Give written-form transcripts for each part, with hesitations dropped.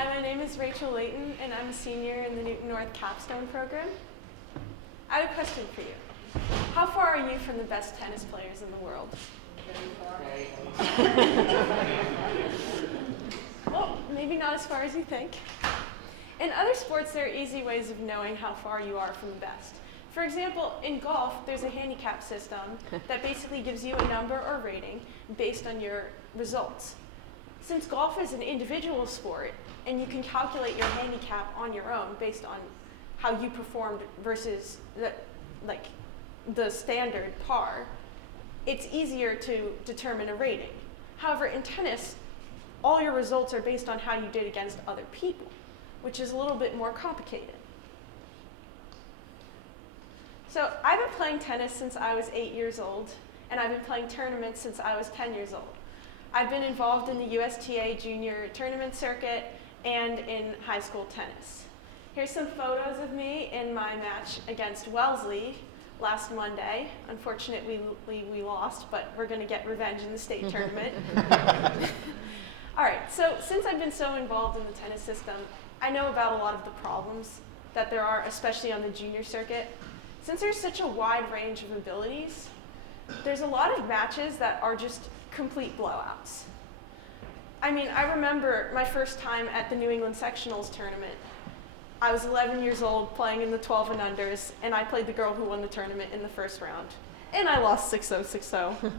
Hi, my name is Rachel Leighton, and I'm a senior in the Newton North Capstone program. I have a question for you. How far are you from the best tennis players in the world? Well, maybe not as far as you think. In other sports, there are easy ways of knowing how far you are from the best. For example, in golf, there's a handicap system that basically gives you a number or rating based on your results. Since golf is an individual sport, and you can calculate your handicap on your own based on how you performed versus the standard par, it's easier to determine a rating. However, in tennis, all your results are based on how you did against other people, which is a little bit more complicated. So I've been playing tennis since I was 8 years old, and I've been playing tournaments since I was 10 years old. I've been involved in the USTA junior tournament circuit and in high school tennis. Here's some photos of me in my match against Wellesley last Monday. Unfortunately, we lost, but we're going to get revenge in the state tournament. All right, so since I've been so involved in the tennis system, I know about a lot of the problems that there are, especially on the junior circuit. Since there's such a wide range of abilities, there's a lot of matches that are just complete blowouts. I mean, I remember my first time at the New England Sectionals tournament. I was 11 years old playing in the 12 and unders, and I played the girl who won the tournament in the first round. And I lost 6-0, 6-0.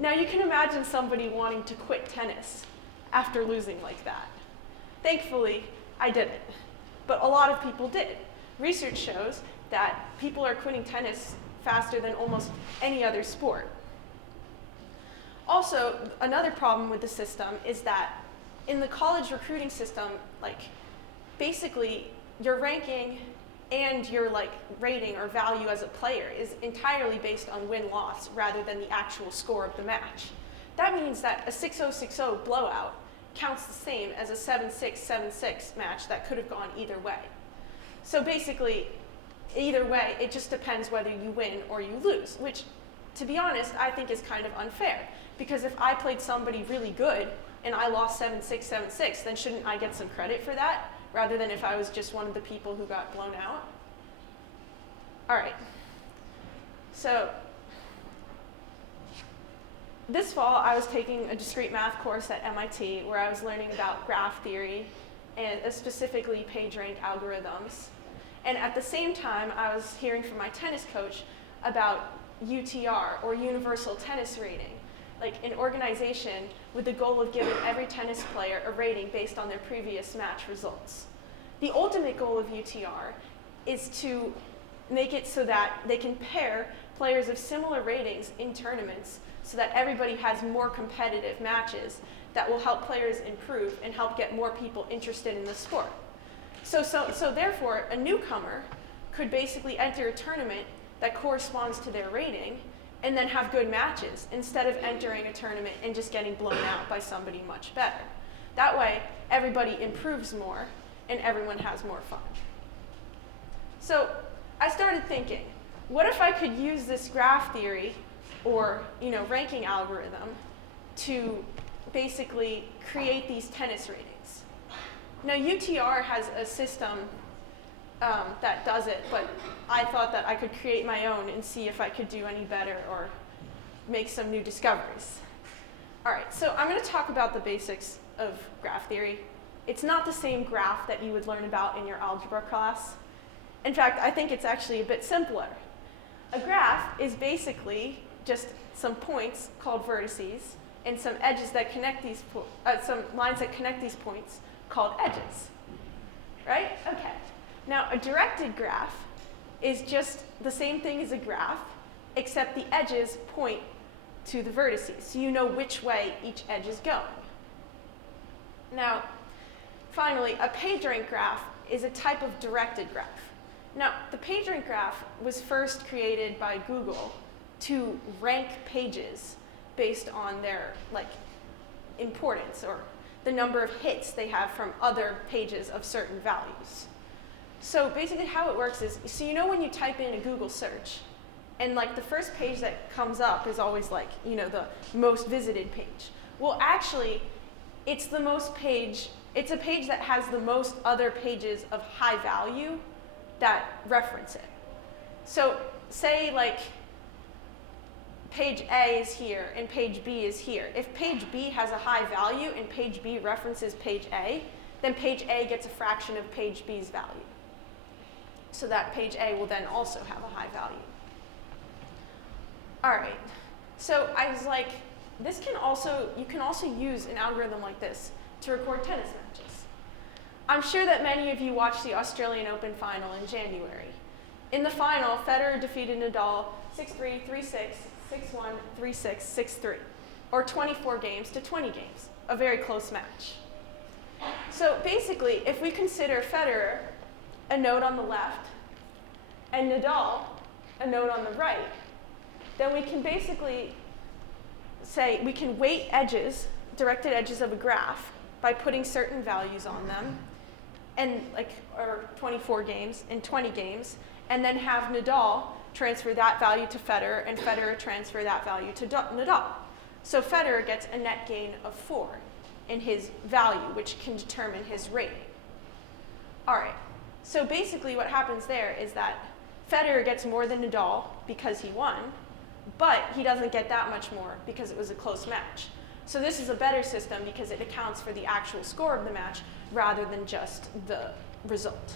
Now you can imagine somebody wanting to quit tennis after losing like that. Thankfully, I didn't, but a lot of people did. Research shows that people are quitting tennis faster than almost any other sport. Also, another problem with the system is that in the college recruiting system, basically your ranking and your rating or value as a player is entirely based on win-loss rather than the actual score of the match. That means that a 6-0, 6-0 blowout counts the same as a 7-6, 7-6 match that could have gone either way. So basically, either way, it just depends whether you win or you lose, which, to be honest, I think is kind of unfair. Because if I played somebody really good and I lost 7-6, 7-6, then shouldn't I get some credit for that, rather than if I was just one of the people who got blown out? All right. So this fall, I was taking a discrete math course at MIT where I was learning about graph theory and specifically Pagerank algorithms. And at the same time, I was hearing from my tennis coach about UTR, or Universal Tennis Rating, an organization with the goal of giving every tennis player a rating based on their previous match results. The ultimate goal of UTR is to make it so that they can pair players of similar ratings in tournaments so that everybody has more competitive matches that will help players improve and help get more people interested in the sport. So therefore, a newcomer could basically enter a tournament that corresponds to their rating and then have good matches instead of entering a tournament and just getting blown out by somebody much better. That way, everybody improves more and everyone has more fun. So I started thinking, what if I could use this graph theory or ranking algorithm to basically create these tennis ratings? Now, UTR has a system that does it, but I thought that I could create my own and see if I could do any better or make some new discoveries. All right, so I'm going to talk about the basics of graph theory. It's not the same graph that you would learn about in your algebra class. In fact, I think it's actually a bit simpler. A graph is basically just some points called vertices and some edges that connect these some lines that connect these points called edges. Right? Okay. Now, a directed graph is just the same thing as a graph, except the edges point to the vertices, so you know which way each edge is going. Now, finally, a Pagerank graph is a type of directed graph. Now, the Pagerank graph was first created by Google to rank pages based on their importance or the number of hits they have from other pages of certain values. So basically how it works is, so when you type in a Google search, and the first page that comes up is always the most visited page. Well, actually, it's the most It's a page that has the most other pages of high value that reference it. So say like page A is here and page B is here. If page B has a high value and page B references page A, then page A gets a fraction of page B's value. So that page A will then also have a high value. All right, so I was like, you can also use an algorithm like this to record tennis matches. I'm sure that many of you watched the Australian Open final in January. In the final, Federer defeated Nadal 6-3, 3-6, 6-1, 3-6, 6-3, or 24 games to 20 games, a very close match. So basically, if we consider Federer a node on the left and Nadal a node on the right, then we can basically say we can weight edges, directed edges of a graph, by putting certain values on them, and or 24 games and 20 games, and then have Nadal transfer that value to Federer, and Federer transfer that value to Nadal. So Federer gets a net gain of 4 in his value, which can determine his rating. All right, so basically what happens there is that Federer gets more than Nadal because he won, but he doesn't get that much more because it was a close match. So this is a better system because it accounts for the actual score of the match rather than just the result.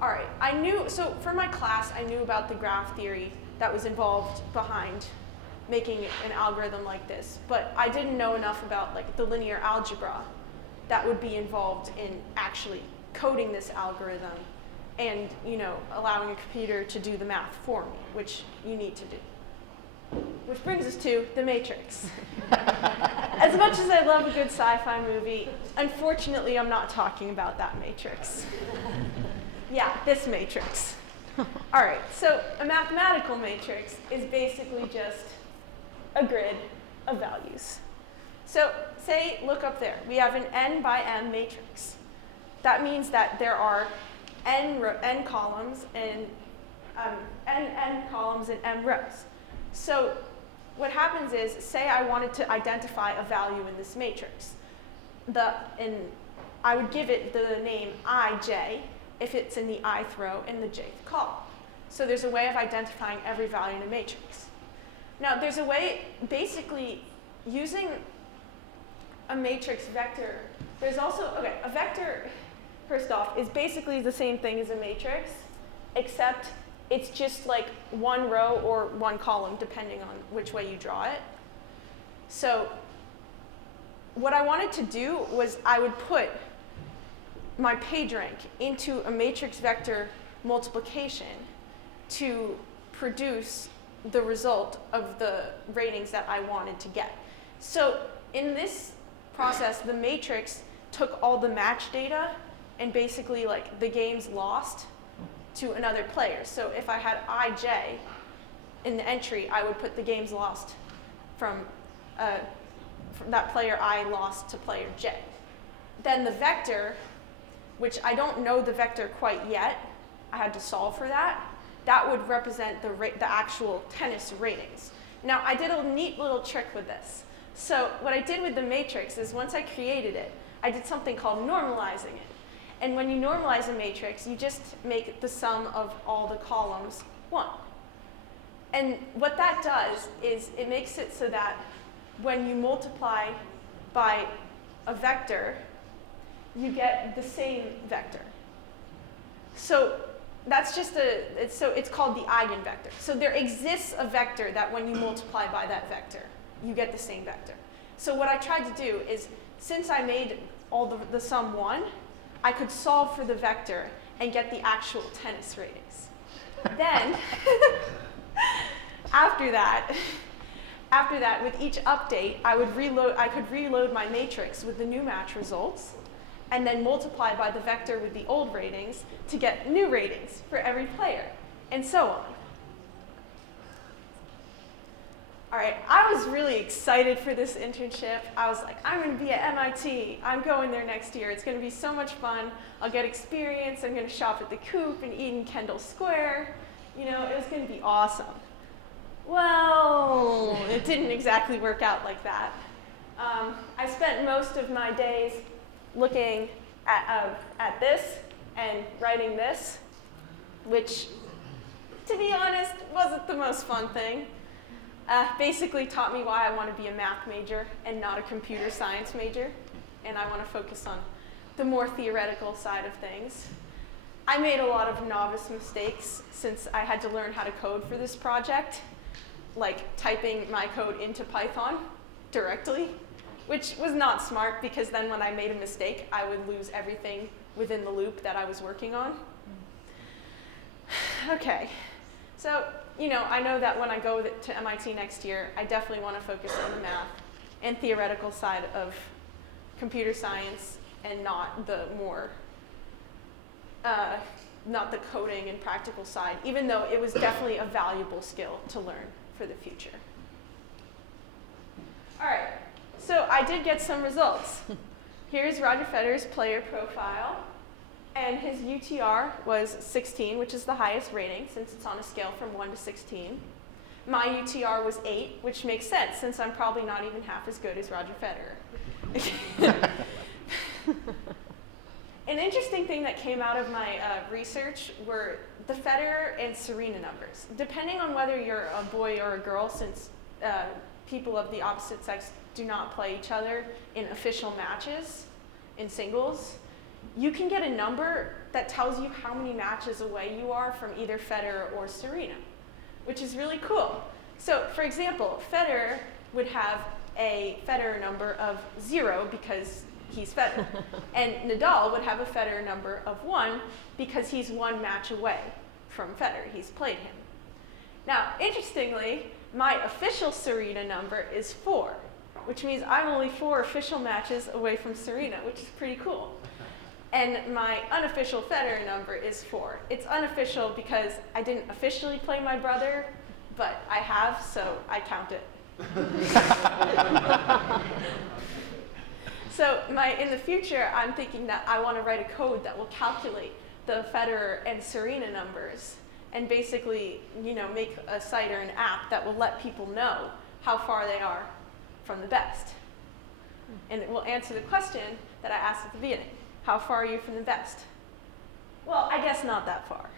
All right, so for my class, I knew about the graph theory that was involved behind making an algorithm like this, but I didn't know enough about the linear algebra that would be involved in actually coding this algorithm and allowing a computer to do the math for me, which you need to do. Which brings us to The Matrix. As much as I love a good sci-fi movie, unfortunately I'm not talking about that Matrix. Yeah, this matrix. All right, so a mathematical matrix is basically just a grid of values. So look up there. We have an n by m matrix. That means that there are n columns and n columns and m rows. So what happens is, say I wanted to identify a value in this matrix. I would give it the name ij if it's in the ith row in the jth column. So there's a way of identifying every value in a matrix. Now there's a way, basically, using a matrix vector. There's also, a vector, first off, is basically the same thing as a matrix, except it's just like one row or one column, depending on which way you draw it. So what I wanted to do was I would put my PageRank into a matrix vector multiplication to produce the result of the ratings that I wanted to get. So in this process, the matrix took all the match data and basically the games lost to another player. So if I had ij in the entry, I would put the games lost from that player I lost to player j. Then the vector, which I don't know the vector quite yet, I had to solve for that. That would represent the actual tennis ratings. Now, I did a neat little trick with this. So what I did with the matrix is once I created it, I did something called normalizing it. And when you normalize a matrix, you just make the sum of all the columns 1. And what that does is it makes it so that when you multiply by a vector, you get the same vector. So that's just it's called the Eigenvector. So there exists a vector that when you multiply by that vector, you get the same vector. So what I tried to do is, since I made all the sum 1, I could solve for the vector and get the actual tennis ratings. Then, after that, with each update, I could reload my matrix with the new match results, and then multiply by the vector with the old ratings to get new ratings for every player, and so on. All right, I was really excited for this internship. I was like, I'm going to be at MIT. I'm going there next year. It's going to be so much fun. I'll get experience. I'm going to shop at the Coop and eat in Kendall Square. It was going to be awesome. Well, it didn't exactly work out like that. I spent most of my days looking at this and writing this, which, to be honest, wasn't the most fun thing. Basically taught me why I want to be a math major and not a computer science major, and I want to focus on the more theoretical side of things. I made a lot of novice mistakes since I had to learn how to code for this project, like typing my code into Python directly, which was not smart because then when I made a mistake, I would lose everything within the loop that I was working on. Okay, so I know that when I go to MIT next year, I definitely want to focus on the math and theoretical side of computer science and not the more, not the coding and practical side, even though it was definitely a valuable skill to learn for the future. All right, so I did get some results. Here's Roger Federer's player profile. And his UTR was 16, which is the highest rating since it's on a scale from 1 to 16. My UTR was 8, which makes sense since I'm probably not even half as good as Roger Federer. An interesting thing that came out of my research were the Federer and Serena numbers. Depending on whether you're a boy or a girl, since people of the opposite sex do not play each other in official matches in singles, you can get a number that tells you how many matches away you are from either Federer or Serena, which is really cool. So, for example, Federer would have a Federer number of 0 because he's Federer, and Nadal would have a Federer number of 1 because he's 1 match away from Federer. He's played him. Now, interestingly, my official Serena number is 4, which means I'm only 4 official matches away from Serena, which is pretty cool. And my unofficial Federer number is 4. It's unofficial because I didn't officially play my brother, but I have, so I count it. So in the future, I'm thinking that I want to write a code that will calculate the Federer and Serena numbers and basically, make a site or an app that will let people know how far they are from the best. And it will answer the question that I asked at the beginning. How far are you from the best? Well, I guess not that far.